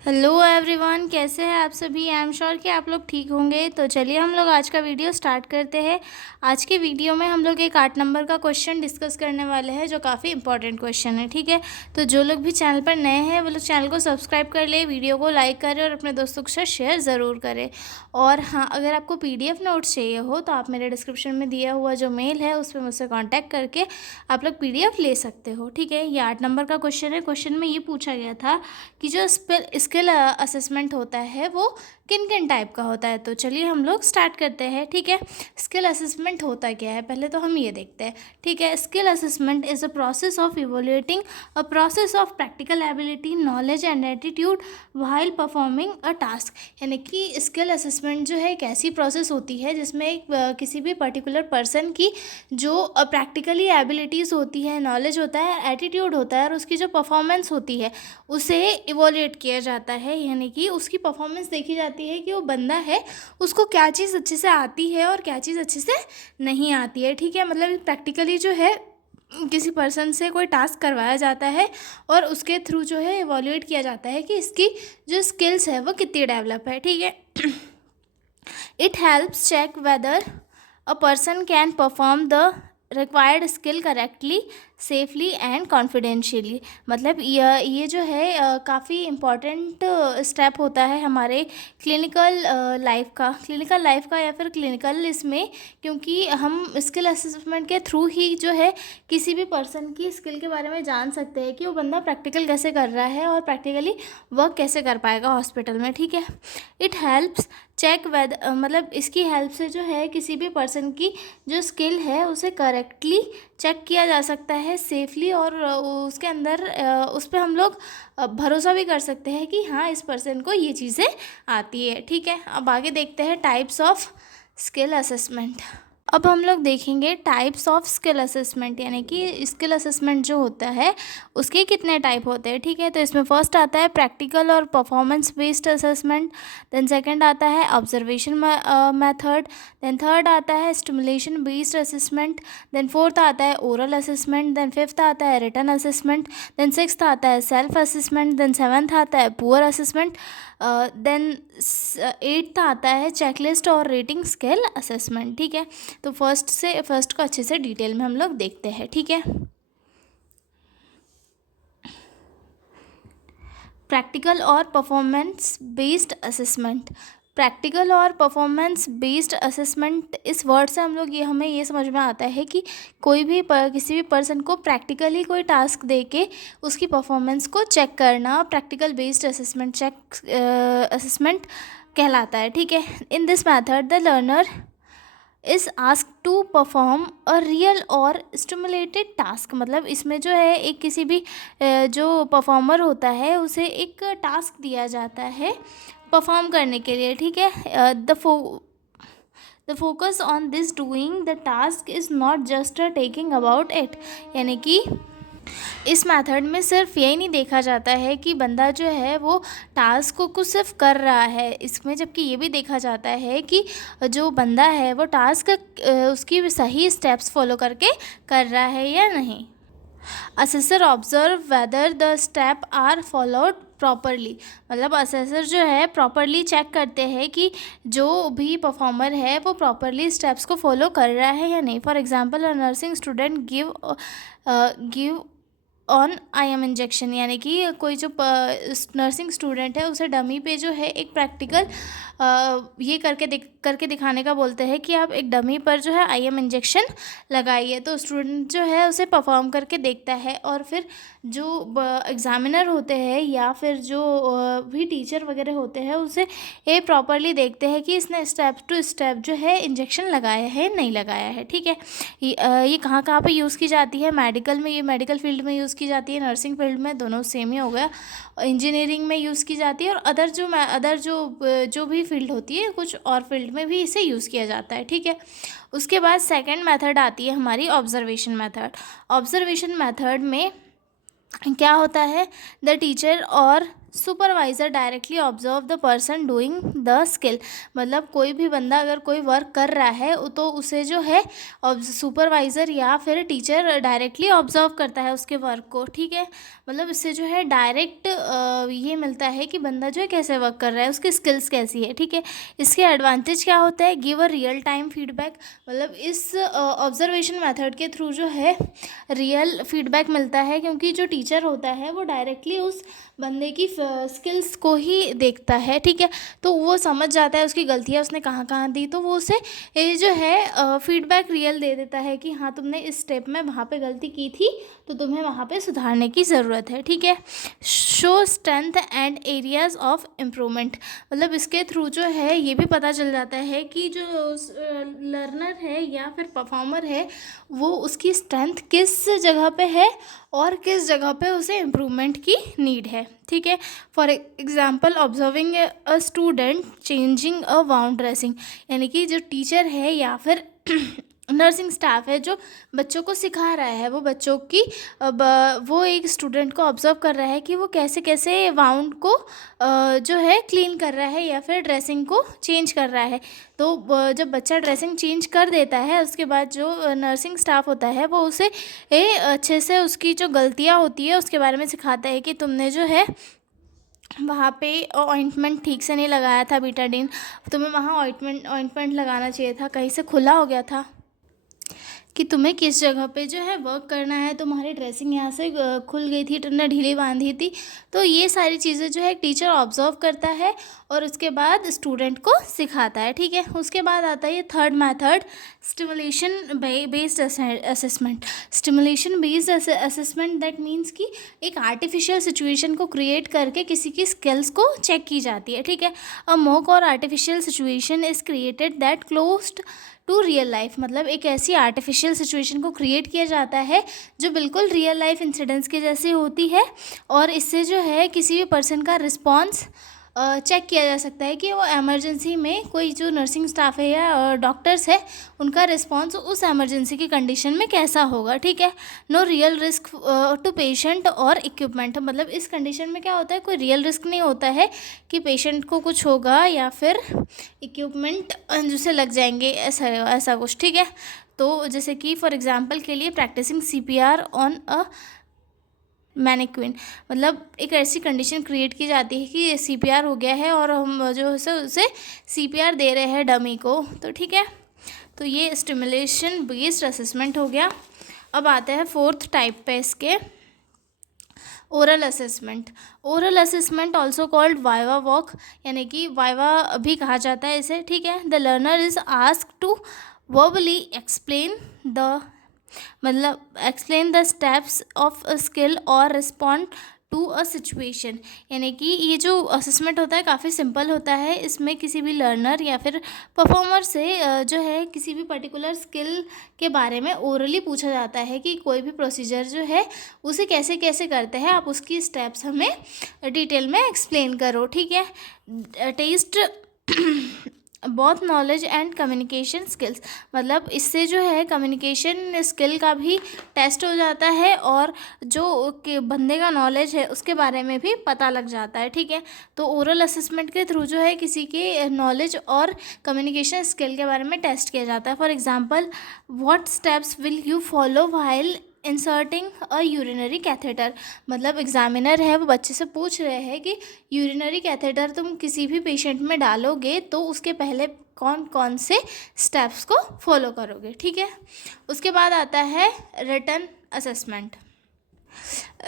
Hello everyone, कैसे हैं आप सभी। आई एम श्योर कि आप लोग ठीक होंगे। तो चलिए हम लोग आज का वीडियो स्टार्ट करते हैं। आज के वीडियो में हम लोग एक 8 नंबर का क्वेश्चन डिस्कस करने वाले हैं जो काफ़ी इंपॉर्टेंट क्वेश्चन है। ठीक है, तो जो लोग भी चैनल पर नए हैं वो लोग चैनल को सब्सक्राइब कर ले, वीडियो को लाइक करें और अपने दोस्तों के साथ शेयर ज़रूर करें। और हाँ, अगर आपको PDF नोट्स चाहिए हो तो आप मेरे डिस्क्रिप्शन में दिया हुआ जो मेल है उस पर मुझसे कॉन्टैक्ट करके आप लोग PDF ले सकते हो। ठीक है, ये 8 नंबर का क्वेश्चन है। क्वेश्चन में ये पूछा गया था कि जो स्किल असेसमेंट होता है वो किन किन टाइप का होता है। तो चलिए हम लोग स्टार्ट करते हैं। ठीक है, स्किल असेसमेंट होता क्या है पहले तो हम ये देखते हैं। ठीक है, skill assessment is a process of evaluating a process of practical ability, knowledge and attitude while performing a task. यानी कि स्किल असेसमेंट जो है एक ऐसी प्रोसेस होती है जिसमें किसी भी पर्टिकुलर पर्सन की जो प्रैक्टिकली एबिलिटीज़ होती है, नॉलेज होता है, एटीट्यूड होता है और उसकी जो परफॉर्मेंस होती है उसे इवोल्यूट किया जाता है। यानी कि उसकी परफॉर्मेंस देखी जाती है कि वो बंदा है उसको क्या चीज़ अच्छे से आती है और क्या चीज़ अच्छे से नहीं आती है। ठीक है, मतलब प्रैक्टिकली जो है किसी पर्सन से कोई टास्क करवाया जाता है और उसके थ्रू जो है इवोल्यूट किया जाता है कि इसकी जो स्किल्स है वो कितनी डेवलप है। ठीक है, it helps check whether a person can perform the required skill correctly, safely and confidentially. मतलब ये जो है काफ़ी इम्पॉर्टेंट स्टेप होता है हमारे क्लिनिकल लाइफ का या फिर क्लिनिकल इसमें, क्योंकि हम स्किल असेसमेंट के थ्रू ही जो है किसी भी पर्सन की स्किल के बारे में जान सकते हैं कि वो बंदा प्रैक्टिकल कैसे कर रहा है और प्रैक्टिकली वर्क कैसे कर पाएगा हॉस्पिटल में। ठीक है, इट हेल्प्स चेक मतलब इसकी हेल्प से जो है किसी भी पर्सन की जो स्किल है उसे करेक्टली चेक किया जा सकता है सेफली, और उसके अंदर उस पर हम लोग भरोसा भी कर सकते हैं कि हाँ इस पर्सन को ये चीज़ें आती है। ठीक है, अब आगे देखते हैं टाइप्स ऑफ स्किल असेसमेंट। अब हम लोग देखेंगे टाइप्स ऑफ स्किल असेसमेंट, यानी कि स्किल असेसमेंट जो होता है उसके कितने टाइप होते हैं। ठीक है, तो इसमें फर्स्ट आता है प्रैक्टिकल और performance based assessment, then second आता है ऑब्जर्वेशन मेथड, देन थर्ड आता है stimulation based assessment, then fourth आता है ओरल असेसमेंट, देन फिफ्थ आता है रिटन असेसमेंट, देन सिक्स्थ आता है सेल्फ असेसमेंट, देन सेवन्थ आता है पुअर असेसमेंट, देन एट्थ आता है चेकलिस्ट और रेटिंग स्किल असेसमेंट। ठीक है, तो फर्स्ट को अच्छे से डिटेल में हम लोग देखते हैं। ठीक है, प्रैक्टिकल और परफॉर्मेंस बेस्ड असेसमेंट। प्रैक्टिकल और परफॉर्मेंस बेस्ड असेसमेंट, इस वर्ड से हम लोग हमें ये समझ में आता है कि कोई भी किसी भी पर्सन को प्रैक्टिकली कोई टास्क दे के उसकी परफॉर्मेंस को चेक करना प्रैक्टिकल बेस्ड असेसमेंट कहलाता है। ठीक है, in this method the learner is ask to perform a real और स्टिमुलेटेड टास्क। मतलब इसमें जो है एक किसी भी जो परफॉर्मर होता है उसे एक टास्क दिया जाता है परफॉर्म करने के लिए। ठीक है, the focus on this doing the task is not just taking about it. यानी कि इस मेथड में सिर्फ यही नहीं देखा जाता है कि बंदा जो है वो टास्क को सिर्फ कर रहा है इसमें, जबकि ये भी देखा जाता है कि जो बंदा है वो टास्क उसकी सही स्टेप्स फॉलो करके कर रहा है या नहीं। Assessor observe whether the step are followed properly. मतलब असेसर जो है प्रॉपरली चेक करते हैं कि जो भी परफॉर्मर है वो प्रॉपरली स्टेप्स को फॉलो कर रहा है या नहीं। For example a nursing student give on IM injection. यानी कि कोई जो नर्सिंग स्टूडेंट है उसे डमी पे जो है एक प्रैक्टिकल ये करके दिखाने का बोलते हैं कि आप एक डमी पर जो है IM इंजेक्शन लगाइए। तो स्टूडेंट जो है उसे परफॉर्म करके देखता है और फिर जो एग्ज़ामिनर होते हैं या फिर जो भी टीचर वगैरह होते हैं उसे ये प्रॉपरली देखते हैं कि इसने स्टेप टू स्टेप जो है इंजेक्शन लगाया है नहीं लगाया है। ठीक है, ये कहाँ कहाँ पे यूज़ की जाती है। मेडिकल में, ये मेडिकल फील्ड में यूज़ की जाती है, नर्सिंग फील्ड में, दोनों सेम ही हो गया। इंजीनियरिंग में यूज़ की जाती है और अदर जो भी फील्ड होती है कुछ और फील्ड में भी इसे यूज़ किया जाता है। ठीक है, उसके बाद सेकंड मेथड आती है हमारी ऑब्जर्वेशन मेथड। ऑब्जर्वेशन मेथड में क्या होता है, द टीचर और supervisor directly observe the person doing the skill. मतलब कोई भी बंदा अगर कोई वर्क कर रहा है तो उसे जो है सुपरवाइज़र या फिर टीचर डायरेक्टली ऑब्जर्व करता है उसके वर्क को, ठीक है। मतलब इससे जो है डायरेक्ट ये मिलता है कि बंदा जो है कैसे वर्क कर रहा है, उसकी स्किल्स कैसी है, ठीक है। इसके एडवांटेज क्या होता है, give a real time feedback. मतलब इस ऑब्जर्वेशन मेथड के थ्रू जो है रियल फीडबैक मिलता है, क्योंकि जो टीचर होता है वो डायरेक्टली उस बंदे की स्किल्स को ही देखता है, ठीक है। तो वो समझ जाता है उसकी गलतियाँ उसने कहाँ कहाँ दी, तो वो उसे ये जो है फीडबैक रियल दे देता है कि हाँ तुमने इस स्टेप में वहाँ पे गलती की थी तो तुम्हें वहाँ पे सुधारने की ज़रूरत है, ठीक है। Show strength and areas of improvement. मतलब इसके थ्रू जो है ये भी पता चल जाता है कि जो लर्नर है या फिर परफॉर्मर है वो उसकी स्ट्रेंथ किस जगह पे है और किस जगह पे उसे इम्प्रूवमेंट की नीड है, ठीक है। For example observing a student changing a wound dressing. यानी कि जो टीचर है या फिर नर्सिंग स्टाफ है जो बच्चों को सिखा रहा है, वो बच्चों की वो एक स्टूडेंट को ऑब्जर्व कर रहा है कि वो कैसे कैसे वाउंड को जो है क्लीन कर रहा है या फिर ड्रेसिंग को चेंज कर रहा है। तो जब बच्चा ड्रेसिंग चेंज कर देता है उसके बाद जो नर्सिंग स्टाफ होता है वो उसे अच्छे से उसकी जो गलतियाँ होती है उसके बारे में सिखाता है कि तुमने जो है वहाँ पे ऑइंटमेंट ठीक से नहीं लगाया था बीटाडीन, तुम्हें वहाँ ऑइंटमेंट लगाना चाहिए था, कहीं से खुला हो गया था, कि तुम्हें किस जगह पे जो है वर्क करना है, तुम्हारी ड्रेसिंग यहाँ से खुल गई थी, तुमने ढीली बांधी थी। तो ये सारी चीज़ें जो है टीचर ऑब्जर्व करता है और उसके बाद स्टूडेंट को सिखाता है, ठीक है। उसके बाद आता है ये third method, stimulation based assessment. Stimulation based assessment that means कि एक आर्टिफिशियल सिचुएशन को क्रिएट करके किसी की स्किल्स को चेक की जाती है, ठीक है। अ मॉक और artificial situation is created that closed to real life. मतलब एक ऐसी आर्टिफिशियल सिचुएशन को क्रिएट किया जाता है जो बिल्कुल रियल लाइफ इंसिडेंट्स के जैसी होती है और इससे जो है किसी भी पर्सन का रिस्पॉन्स चेक किया जा सकता है कि वो इमरजेंसी में कोई जो नर्सिंग स्टाफ है या डॉक्टर्स है उनका रिस्पॉन्स उस इमरजेंसी की कंडीशन में कैसा होगा, ठीक है। No real risk to patient और इक्विपमेंट। मतलब इस कंडीशन में क्या होता है, कोई रियल रिस्क नहीं होता है कि पेशेंट को कुछ होगा या फिर इक्विपमेंट जिसे लग जाएंगे, ऐसा कुछ, ठीक है। तो जैसे कि फॉर एग्जांपल के लिए practicing CPR on a mannequin. मतलब एक ऐसी कंडीशन क्रिएट की जाती है कि सीपीआर हो गया है और हम जो है उसे सीपीआर दे रहे हैं डमी को, तो ठीक है। तो ये स्टिमुलेशन बेस्ड असेसमेंट हो गया। अब आते हैं फोर्थ टाइप पे इसके, oral assessment. Oral assessment also called viva walk, यानी कि वाइवा भी कहा जाता है इसे, ठीक है। The learner is asked to verbally explain the मतलब explain the steps of a skill or respond to a situation. यानी कि ये जो असेसमेंट होता है काफ़ी सिंपल होता है। इसमें किसी भी लर्नर या फिर परफॉर्मर से जो है किसी भी पर्टिकुलर स्किल के बारे में ओरली पूछा जाता है कि कोई भी प्रोसीजर जो है उसे कैसे कैसे करते हैं, आप उसकी स्टेप्स हमें डिटेल में एक्सप्लेन करो, ठीक है। टेस्ट बहुत नॉलेज एंड कम्युनिकेशन स्किल्स। मतलब इससे जो है कम्युनिकेशन स्किल का भी टेस्ट हो जाता है और जो बंदे का नॉलेज है उसके बारे में भी पता लग जाता है, ठीक है। तो ओरल असेसमेंट के थ्रू जो है किसी के नॉलेज और कम्युनिकेशन स्किल के बारे में टेस्ट किया जाता है। For example, what steps will you follow while inserting a urinary catheter. मतलब एग्जामिनर है वो बच्चे से पूछ रहे हैं कि यूरिनरी कैथेटर तुम किसी भी पेशेंट में डालोगे तो उसके पहले कौन कौन से स्टेप्स को फॉलो करोगे, ठीक है। उसके बाद आता है रिटन असेसमेंट।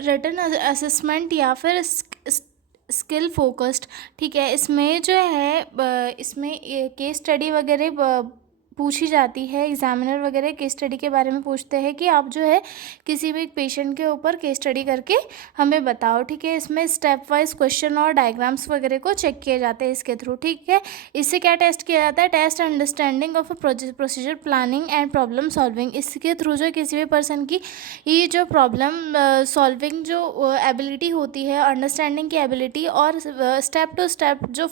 रिटन असेसमेंट या फिर स्किल फोकस्ड, ठीक है। इसमें जो है इसमें केस स्टडी वगैरह पूछी जाती है। एग्जामिनर वगैरह केस स्टडी के बारे में पूछते हैं कि आप जो है किसी भी पेशेंट के ऊपर केस स्टडी करके हमें बताओ, ठीक है। इसमें स्टेप वाइज क्वेश्चन और डायग्राम्स वगैरह को चेक किए जाते हैं इसके थ्रू, ठीक है। इससे क्या टेस्ट किया जाता है, test understanding of procedure planning and problem solving. इसके थ्रू जो किसी भी पर्सन की ये जो प्रॉब्लम सॉल्विंग जो एबिलिटी होती है, अंडरस्टैंडिंग की एबिलिटी और स्टेप टू स्टेप जो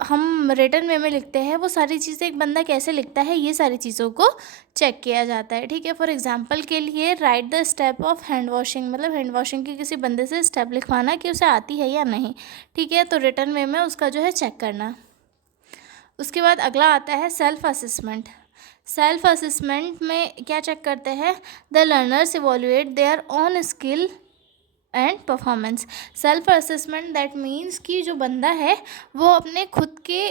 हम रिटन वे में लिखते हैं वो सारी चीज़ें एक बंदा कैसे लिखता है, ये सारी चीज़ों को चेक किया जाता है, ठीक है। फॉर एग्जांपल के लिए right the step of hand washing, मतलब हैंड वॉशिंग की किसी बंदे से स्टेप लिखवाना कि उसे आती है या नहीं, ठीक है। तो रिटन वे में उसका जो है चेक करना। उसके बाद अगला आता है सेल्फ असेसमेंट। सेल्फ असेसमेंट में क्या चेक करते हैं, the learners evaluate their own skill and performance. Self assessment that means कि जो बंदा है वो अपने खुद के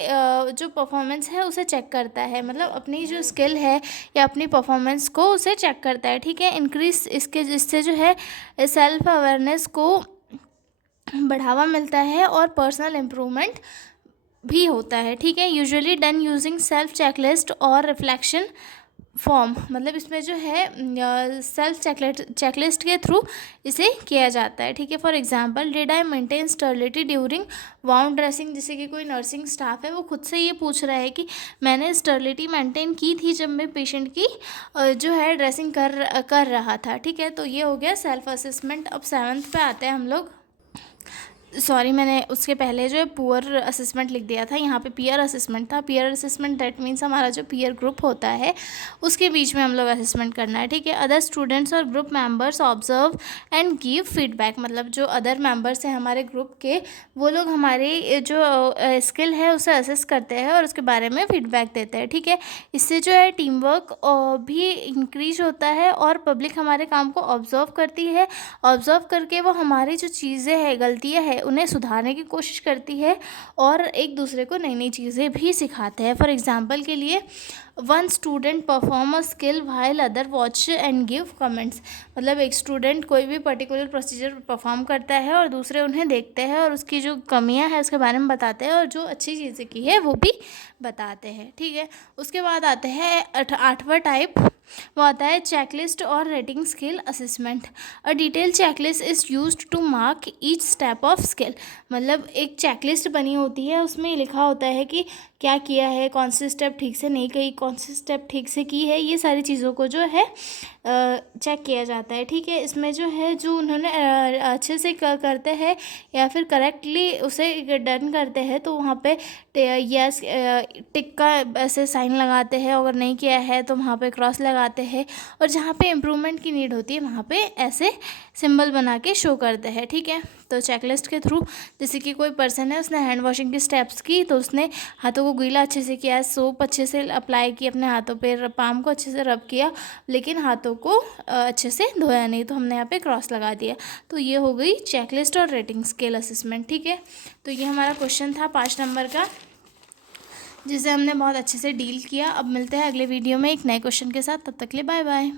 जो परफॉर्मेंस है उसे चेक करता है, मतलब अपनी जो स्किल है या अपनी परफॉर्मेंस को उसे चेक करता है, ठीक है। इंक्रीज इससे जो है सेल्फ अवेयरनेस को बढ़ावा मिलता है और पर्सनल इम्प्रूवमेंट भी होता है, ठीक है। Usually done using self checklist और रिफ्लेक्शन फॉर्म, मतलब इसमें जो है सेल्फ चेकलिस्ट के थ्रू इसे किया जाता है, ठीक है। For example, did I maintain sterility during wound dressing, जैसे कि कोई नर्सिंग स्टाफ है वो खुद से ये पूछ रहा है कि मैंने स्टर्लिटी मेंटेन की थी जब मैं पेशेंट की जो है ड्रेसिंग कर रहा था, ठीक है। तो ये हो गया सेल्फ असेसमेंट। अब 7th पे आते हैं हम लोग। सॉरी, मैंने उसके पहले जो है पुअर असेसमेंट लिख दिया था, यहाँ पे पीयर असेसमेंट था। पीयर असेसमेंट दैट मीन्स हमारा जो पीयर ग्रुप होता है उसके बीच में हम लोग असेसमेंट करना है, ठीक है। अदर स्टूडेंट्स और group members observe and give feedback, मतलब जो अदर मेंबर्स हैं हमारे ग्रुप के वो लोग हमारी जो स्किल है उसे असेस करते हैं और उसके बारे में फीडबैक देते हैं, ठीक है। इससे जो है टीम वर्क भी इंक्रीज होता है और पब्लिक हमारे काम को ऑब्जर्व करती है। ऑब्जर्व करके वो हमारी जो चीज़ें हैं, गलतियाँ हैं, उन्हें सुधारने की कोशिश करती है और एक दूसरे को नई नई चीज़ें भी सिखाते हैं। फॉर एग्जांपल के लिए, one student perform a skill while other watch and give comments, मतलब एक स्टूडेंट कोई भी पर्टिकुलर प्रोसीजर परफॉर्म करता है और दूसरे उन्हें देखते हैं और उसकी जो कमियां हैं उसके बारे में बताते हैं और जो अच्छी चीज़ें की है वो भी बताते हैं, ठीक है। उसके बाद आते हैं 8वां टाइप, वो आता है चेकलिस्ट और rating skill assessment. A detail checklist is used to mark each step of skill, मतलब एक चेकलिस्ट बनी होती है, उसमें लिखा होता है कि क्या किया है, कौन से स्टेप ठीक से नहीं की, कौन से स्टेप ठीक से की है, ये सारी चीज़ों को जो है चेक किया जाता है, ठीक है। इसमें जो है जो उन्होंने अच्छे से करते हैं या फिर करेक्टली उसे डन करते हैं तो वहाँ पे यस टिक का ऐसे साइन लगाते हैं, अगर नहीं किया है तो वहाँ पे क्रॉस लगाते हैं और जहाँ पे इम्प्रूवमेंट की नीड होती है वहाँ पे ऐसे सिंबल बना के शो करते हैं, ठीक है। तो चेकलिस्ट के थ्रू, जैसे कि कोई पर्सन है उसने हैंड वॉशिंग की स्टेप्स की तो उसने हाथों को गीला अच्छे से किया, सोप अच्छे से अप्लाई की अपने हाथों पे, पाम को अच्छे से रब किया, लेकिन हाथों को अच्छे से धोया नहीं, तो हमने यहाँ पे क्रॉस लगा दिया। तो ये हो गई चेकलिस्ट और रेटिंग स्केल असेसमेंट, ठीक है। तो ये हमारा क्वेश्चन था 5 नंबर का, जिसे हमने बहुत अच्छे से डील किया। अब मिलते हैं अगले वीडियो में एक नए क्वेश्चन के साथ, तब तक के लिए बाय बाय।